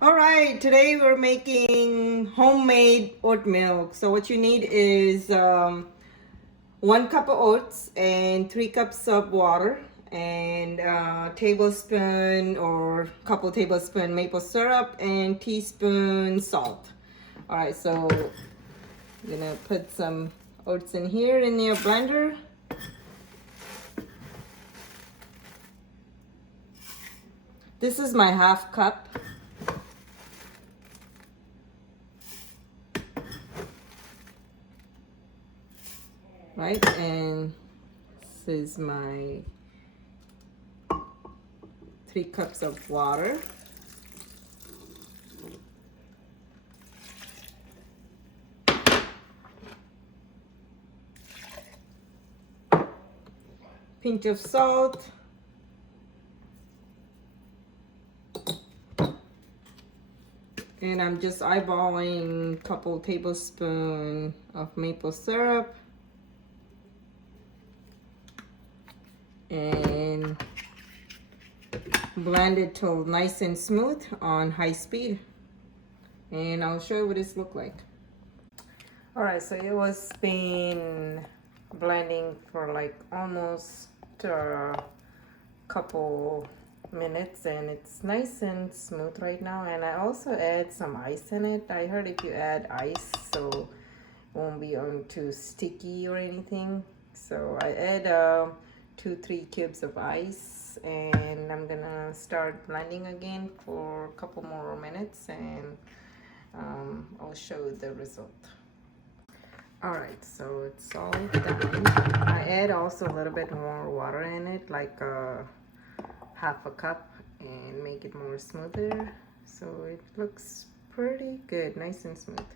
All right, today we're making homemade oat milk. So what you need is 1 cup of oats and 3 cups of water and a tablespoon or couple tablespoon maple syrup and teaspoon salt. All right, so I'm gonna put some oats in here in your blender. This is my 1/2 cup. Right, and this is my 3 cups of water. Pinch of salt. And I'm just eyeballing a couple tablespoons of maple syrup. And blend it till nice and smooth on high speed. And I'll show you what this look like. All right, so it was been blending for like almost a couple minutes, and it's nice and smooth right now. And I also add some ice in it. I heard if you add ice, so it won't be too sticky or anything. So I add 2-3 cubes of ice, and I'm gonna start blending again for a couple more minutes, and I'll show the result. All right, so it's all done. I add also a little bit more water in it, like 1/2 cup, and make it more smoother. So it looks pretty good, nice and smooth.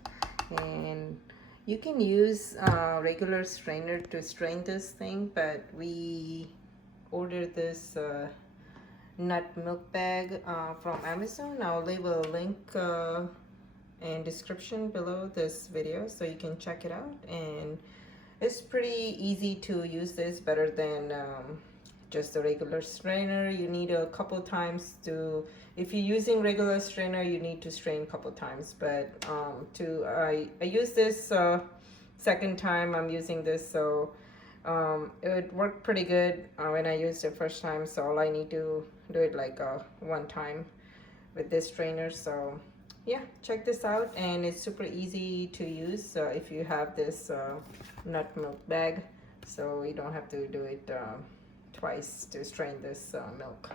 And you can use a regular strainer to strain this thing, but we ordered this nut milk bag from Amazon. I'll leave a link and description below this video so you can check it out. And it's pretty easy to use this, better than just a regular strainer. You need a couple times to, if you're using regular strainer, you need to strain a couple times, but I use this second time I'm using this, so it worked pretty good when I used it first time. So all I need to do it like one time with this strainer. So yeah, check this out, and it's super easy to use if you have this nut milk bag, so you don't have to do it twice to strain this milk.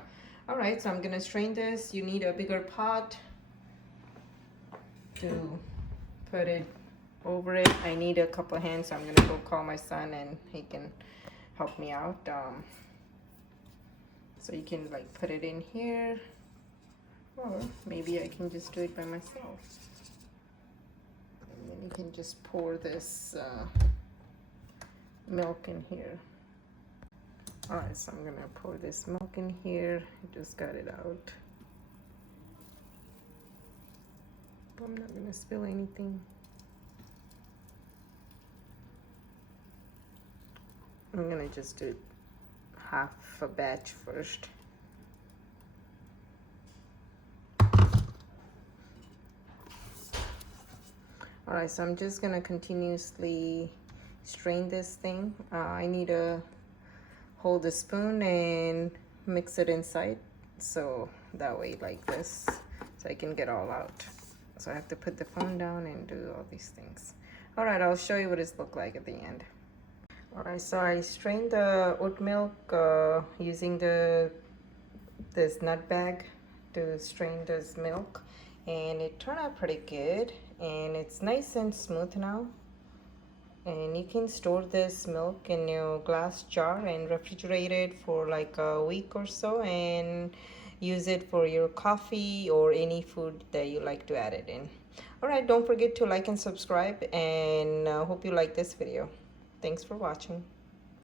All right, so I'm gonna strain this. You need a bigger pot to put it over it. I need a couple hands, so I'm gonna go call my son and he can help me out. So you can like put it in here, or maybe I can just do it by myself. And then you can just pour this milk in here. All right, so I'm gonna pour this milk in here. I just got it out. I'm not gonna spill anything. I'm gonna just do half a batch first. All right, so I'm just gonna continuously strain this thing. I need to hold the spoon and mix it inside, so that way, like this, so I can get all out. So I have to put the phone down and do all these things. All right, I'll show you what it looks like at the end. All right, so I strained the oat milk using this nut bag to strain this milk, and it turned out pretty good, and it's nice and smooth now. And you can store this milk in your glass jar and refrigerate it for like a week or so, and use it for your coffee or any food that you like to add it in. All right, don't forget to like and subscribe, and hope you like this video. Thanks for watching.